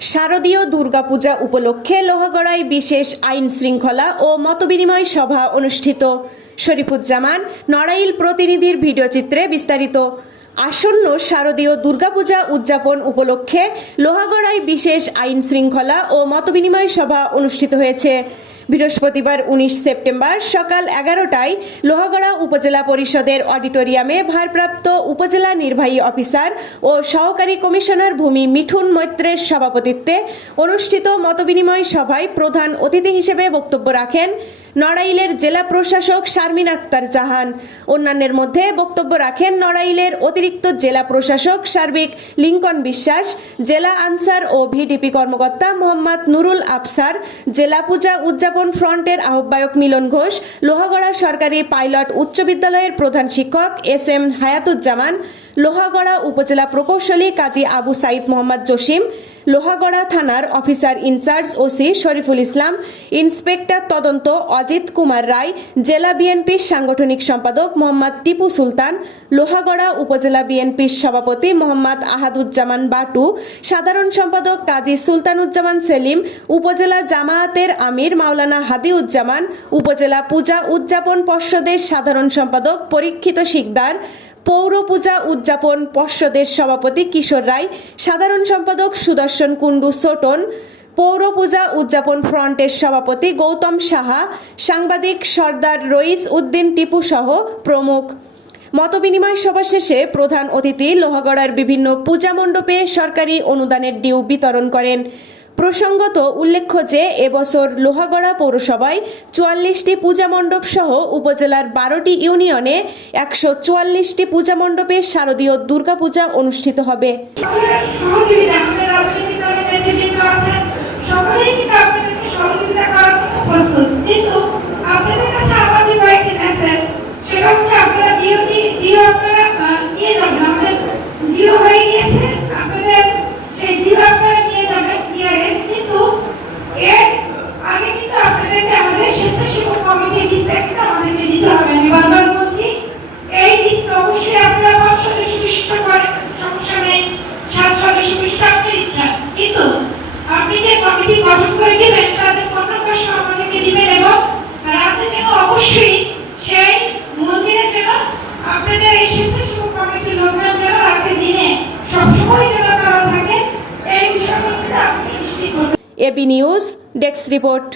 শারদীয় দুর্গাপূজা উপলক্ষে লোহাগড়ায় বিশেষ আইন শৃঙ্খলা ও মতবিনিময় সভা অনুষ্ঠিত। শরীফুজ্জামান, নড়াইল প্রতিনিধির ভিডিওচিত্রে বিস্তারিত। আসন্ন শারদীয় দুর্গাপূজা উদযাপন উপলক্ষে লোহাগড়ায় বিশেষ আইন শৃঙ্খলা ও মতবিনিময় সভা অনুষ্ঠিত হয়েছে। বৃহস্পতিবার 19 সেপ্টেম্বর সকাল 11টায় লোহাগড়া উপজেলা পরিষদের অডিটোরিয়ামে ভারপ্রাপ্ত উপজেলা নির্বাহী অফিসার ও সহকারী কমিশনার ভূমি মিঠুন মৈত্রের সভাপতিত্বে অনুষ্ঠিত মতবিনিময় সভায় প্রধান অতিথি হিসেবে বক্তব্য রাখেন নড়াইলের জেলা প্রশাসক শারমিন আক্তার জাহান। অন্যান্যের মধ্যে বক্তব্য রাখেন নড়াইলের অতিরিক্ত জেলা প্রশাসক সার্বিক লিঙ্কন বিশ্বাস, জেলা আনসার ও ভিডিপি কর্মকর্তা মোহাম্মদ নুরুল আফসার, জেলা পূজা উদযাপন ফ্রন্টের আহ্বায়ক মিলন ঘোষ, লোহাগড়া সরকারি পাইলট উচ্চ বিদ্যালয়ের প্রধান শিক্ষক SM হায়াতুজ্জামান, লোহাগড়া উপজেলা প্রকৌশলী কাজী আবু সাইদ মোহাম্মদ জসিম, লোহাগড়া থানার officer in charge OC Shariful Islam, inspector তদন্ত অজিত কুমার রায়, জেলা বিএনপির সাংগঠনিক সম্পাদক মোহাম্মদ টিপু সুলতান, লোহাগড়া উপজেলা বিএনপির সভাপতি মোহাম্মদ আহাদুজ্জামান বাটু, সাধারণ সম্পাদক কাজী সুলতানুজ্জামান সেলিম, উপজেলা জামায়াতের আমির মাওলানা হাদিউজ্জামান, উপজেলা পূজা উদযাপন পর্ষদের সাধারণ সম্পাদক পরীক্ষিত শিকদার, পৌর পূজা উদযাপন পর্ষদের সভাপতি কিশোর রায়, সাধারণ সম্পাদক সুদর্শন কুণ্ডু সোটন, পৌর পূজা উদযাপন ফ্রন্টের সভাপতি গৌতম সাহা, সাংবাদিক সর্দার রইস উদ্দিন টিপু সহ প্রমুখ। মতবিনিময় সভা শেষে প্রধান অতিথি লোহাগড়ার বিভিন্ন পূজা মণ্ডপে সরকারি অনুদানের ডিউ বিতরণ করেন। প্রসঙ্গত উল্লেখ্য যে এবছর লোহাগড়া পৌরসভায় 44টি পূজা মণ্ডপ সহ উপজেলার 12টি ইউনিয়নে 144টি পূজা মণ্ডপে শারদীয় দুর্গাপূজা অনুষ্ঠিত হবে। গঠন করে দিবেন তাদের পরামর্শ আমাদেরকে দিবেন এবং রাতে যেন অবশ্যই সেই মন্দিরে যেন আপনাদের এই স্বেচ্ছাসেবক কমিটির লোকজন যেন রাতে দিনে সবসময় যেন তারা থাকে এই বিষয়গুলো আপনি নিশ্চিত করবেন। AB news desk report.